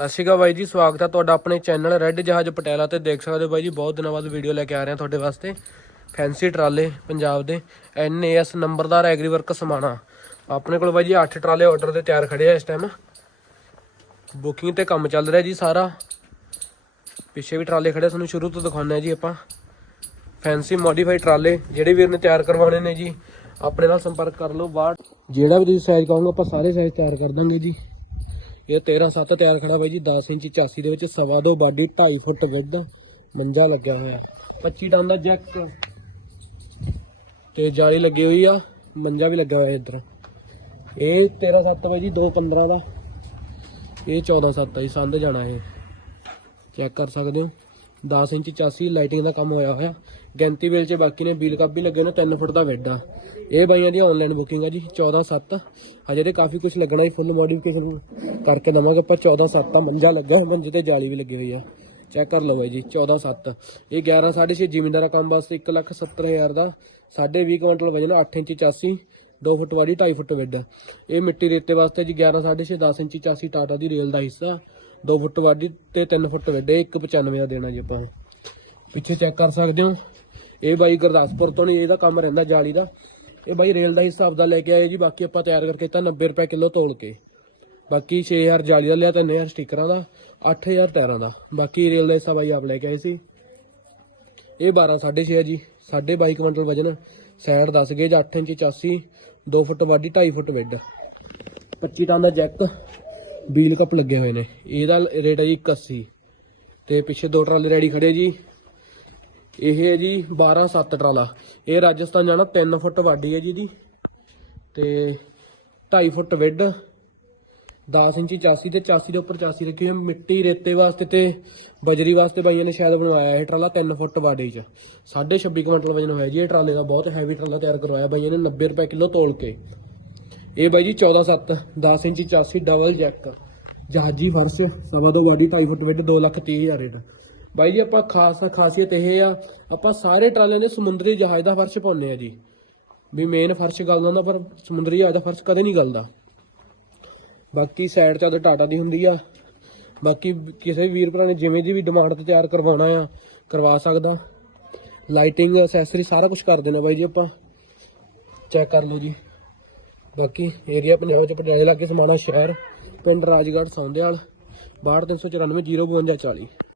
ਸਤਿ ਸ਼੍ਰੀ ਅਕਾਲ ਬਾਈ ਜੀ ਸਵਾਗਤ ਹੈ ਤੁਹਾਡਾ ਆਪਣੇ ਚੈਨਲ ਰੈੱਡ ਜਹਾਜ਼ ਪਟਿਆਲਾ ਤੇ ਦੇਖ ਸਕਦੇ ਹੋ ਬਾਈ ਜੀ ਬਹੁਤ ਦਿਨਾਂ ਬਾਅਦ ਵੀਡੀਓ ਲੈ ਕੇ ਆ ਰਹੇ ਹਾਂ ਤੁਹਾਡੇ ਵਾਸਤੇ। ਫੈਂਸੀ ਟਰਾਲੇ ਪੰਜਾਬ ਦੇ ਐਨਏਐਸ ਨੰਬਰਦਾਰ ਐਗਰੀ ਵਰਕ ਸਮਾਣਾ ਆਪਣੇ ਕੋਲ ਬਾਈ ਜੀ 8 ਟਰਾਲੇ ਆਰਡਰ ਤੇ ਤਿਆਰ ਖੜੇ ਆ ਇਸ ਟਾਈਮ ਬੁਕਿੰਗ ਤੇ ਕੰਮ ਚੱਲ ਰਿਹਾ ਜੀ ਸਾਰਾ। ਪਿੱਛੇ ਵੀ ਟਰਾਲੇ ਖੜੇ ਆ, ਤੁਹਾਨੂੰ ਸ਼ੁਰੂ ਤੋਂ ਦਿਖਾਉਂਦੇ ਆ ਜੀ ਆਪਾਂ। ਫੈਂਸੀ ਮੋਡੀਫਾਈਡ ਟਰਾਲੇ ਜਿਹੜੇ ਵੀਰ ਨੇ ਤਿਆਰ ਕਰਵਾਉਣੇ ਨੇ ਜੀ ਆਪਣੇ ਨਾਲ ਸੰਪਰਕ ਕਰ ਲਓ ਬਾਹਰ। ਜਿਹੜਾ ਵੀ ਤੁਸੀਂ ਸਾਈਜ਼ ਕਹੋਗੇ ਆਪਾਂ ਸਾਰੇ ਸਾਈਜ਼ ਤਿਆਰ ਕਰ ਦਾਂਗੇ ਜੀ। ਇਹ 13 7 ਤਿਆਰ ਖੜਾ ਬਾਈ ਜੀ 10 ਇੰਚ 84 ਦੇ ਵਿੱਚ, ਸਵਾ ਦੋ ਬਾਡੀ 2.5 ਫੁੱਟ ਵਿੱਧ ਮੰਜਾ ਲੱਗਿਆ ਹੋਇਆ। 25 ਟਨ ਦਾ ਜੈਕ। ਤੇ ਜਾਲੀ ਲੱਗੀ ਹੋਈ ਆ, ਮੰਜਾ ਵੀ ਲੱਗਾ ਹੋਇਆ ਇੱਧਰ। ਇਹ 13 7 ਬਾਈ ਜੀ 2 15 ਦਾ। ਇਹ 14 7 ਆ ਜੀ ਸੰਦ ਜਾਣਾ ਇਹ। ਚੈੱਕ ਕਰ ਸਕਦੇ ਹੋ। 10 ਇੰਚ 84 ਲਾਈਟਿੰਗ ਦਾ ਕੰਮ ਹੋਇਆ ਹੋਇਆ। ਗੈਂਤੀ ਵੇਲ ਚ ਬਾਕੀ ਨੇ ਬੀਲ ਕੱਪ ਵੀ ਲੱਗੇ ਨੇ 3 ਫੁੱਟ ਦਾ ਬੈੱਡ ਆ। ਇਹ ਬਾਈਆਂ ਦੀ ਆਨਲਾਈਨ ਬੁਕਿੰਗ ਆ ਜੀ 14 7 ਹਜੇ ਤੇ ਕਾਫੀ ਕੁਝ ਲੱਗਣਾ ਜੀ ਫੁੱਲ ਮੋਡੀਫਿਕੇਸ਼ਨ ਕਰਕੇ ਦਵਾਂਗੇ ਪਰ 14 7 ਤਾਂ ਮੰਜਾ ਲੱਗਾ ਹੋਇਆ, ਮੰਜੇ ਤੇ ਜਾਲੀ ਵੀ ਲੱਗੀ ਹੋਈ ਆ। ਚੈੱਕ ਕਰ ਲਓ ਬਾਈ ਜੀ 14 7 ਇਹ 11 6.5 ਜ਼ਿਮੀਂਦਾਰਾ ਕੰਮ ਵਾਸਤੇ 1 ਲੱਖ 70 ਹਜ਼ਾਰ ਦਾ। 20 ਕੁਇੰਟਲ ਵਜਨ 8 ਇੰਚ 84 2 ਫੁੱਟ ਵਾਲੀ 2.5 ਫੁੱਟ ਵਿੱਡ ਇਹ ਮਿੱਟੀ ਰੇਤੇ ਵਾਸਤੇ ਜੀ 11 6.5 10 ਇੰਚ 84 ਟਾਟਾ ਦੀ ਰੇਲ ਦਾ ਹਿੱਸਾ। 2 ਫੁੱਟ ਵਾਢੀ ਤੇ 3 ਫੁੱਟ ਵਿੱਡ ਇਹ 195 ਦਾ ਦੇਣਾ ਜੀ ਆਪਾਂ ਪਿੱਛੇ ਚੈੱਕ ਕਰ ਸਕਦੇ ਹੋ। ਇਹ ਬਾਈ ਗੁਰਦਾਸਪੁਰ ਤੋਂ ਨਹੀਂ, ਇਹਦਾ ਕੰਮ ਰਹਿੰਦਾ ਜਾਲੀ ਦਾ। ਇਹ ਬਾਈ ਰੇਲ ਦਾ ਹਿਸਾਬ ਦਾ ਲੈ ਕੇ ਆਏ ਜੀ, ਬਾਕੀ ਆਪਾਂ ਤਿਆਰ ਕਰਕੇ ਤਾਂ 90 ਰੁਪਏ ਕਿਲੋ ਤੋਲ ਕੇ। ਬਾਕੀ 6000 ਜਾਲੀ ਦਾ ਲਿਆ 3000 ਸਟickਰਾਂ ਦਾ 8000 ਟਾਇਰਾਂ ਦਾ। ਬਾਕੀ ਰੇਲ ਦਾ ਹਿੱਸਾ ਬਾਈ ਆਪ ਲੈ ਕੇ ਆਏ ਸੀ। ਇਹ 12 6.5 ਹੈ ਜੀ 22 ਕੁਇੰਟਲ ਵਜਨ। ਸਾਈਡ 10 ਗੇਜ 8 ਇੰਚ 84 2 ਫੁੱਟ ਵਾਢੀ 2.5 ਫੁੱਟ ਵਿੱਡ। 25 ਟਨ ਦਾ ਜੈਕ। ਬੀਲ ਕੱਪ ਲੱਗੇ ਹੋਏ ਨੇ। ਇਹਦਾ ਰੇਟ ਹੈ ਜੀ 81 ਤੇ ਪਿੱਛੇ ਦੋ ਟਰਾਲੇ ਰੈਡੀ ਖੜੇ ਜੀ। ਇਹ ਹੈ ਜੀ 12 7 ਟਰਾਲਾ। ਇਹ ਰਾਜਸਥਾਨ ਜਾਣਾ 3 ਫੁੱਟ ਵਾਡੀ ਹੈ ਜੀ ਦੀ ਤੇ 2.5 ਫੁੱਟ ਵਿੱਡ 10 ਇੰਚੀ 84 ਤੇ 84 ਦੇ ਉੱਪਰ 84 ਰੱਖੀ ਹੋਈ ਮਿੱਟੀ ਰੇਤੇ ਵਾਸਤੇ ਤੇ ਬਜਰੀ ਵਾਸਤੇ ਬਾਈਆਂ ਨੇ ਸ਼ਾਇਦ ਬਣਵਾਇਆ ਇਹ ਟਰਾਲਾ 3 ਫੁੱਟ ਵਾਡੀ ਚ। 26 ਕੁਇੰਟਲ ਵਜਨ ਹੋਇਆ ਜੀ ਇਹ ਟਰਾਲੇ ਦਾ। ਬਹੁਤ ਹੈਵੀ ਟਰਾਲਾ ਤਿਆਰ ਕਰਵਾਇਆ ਬਾਈਆਂ ਨੇ 90 ਰੁਪਏ ਕਿਲੋ ਤੋਲ ਕੇ। ਇਹ ਬਾਈ ਜੀ 14 7 10 ਇੰਚੀ 84 ਡਬਲ ਜੈਕ ਜਹਾਜੀ ਫਰਸ਼, ਸਵਾ ਦੋ ਵਾਡੀ 2.5 ਫੁੱਟ ਵਿੱਡ 2 ਲੱਖ 30 ਹਜ਼ਾਰ ਰੇਟ ਬਾਈ ਜੀ ਆਪਾਂ ਖਾਸ ਖਾਸੀਅਤ ਇਹ ਆ, ਆਪਾਂ ਸਾਰੇ ਟਰਾਲਿਆਂ ਦੇ ਸਮੁੰਦਰੀ ਜਹਾਜ਼ ਦਾ ਫਰਸ਼ ਪਾਉਂਦੇ ਆ ਜੀ। ਵੀ ਮੇਨ ਫਰਸ਼ ਗਲਦਾ ਹੁੰਦਾ ਪਰ ਸਮੁੰਦਰੀ ਜਹਾਜ਼ ਦਾ ਫਰਸ਼ ਕਦੇ ਨਹੀਂ ਗਲਦਾ। ਬਾਕੀ ਸਾਈਡ ਚ ਟਾਟਾ ਦੀ ਹੁੰਦੀ ਆ। ਬਾਕੀ ਕਿਸੇ ਵੀ ਵੀਰ ਭਰਾ ਨੇ ਜਿਵੇਂ ਦੀ ਵੀ ਡਿਮਾਂਡ ਤੇ ਤਿਆਰ ਕਰਵਾਉਣਾ ਆ, ਕਰਵਾ ਸਕਦਾ। ਲਾਈਟਿੰਗ ਐਕਸੈਸਰੀ ਸਾਰਾ ਕੁਝ ਕਰ ਦੇਣਾ ਬਾਈ ਜੀ ਆਪਾਂ। ਚੈੱਕ ਕਰ ਲਓ ਜੀ। ਬਾਕੀ ਏਰੀਆ ਪੰਜਾਬ ਚ ਪਟਿਆਲੇ ਲਾਗੇ ਸਮਾਣਾ ਸ਼ਹਿਰ ਪਿੰਡ ਰਾਜਗੜ੍ਹ ਸੌਂਦੇਵਾਲ 62394 05240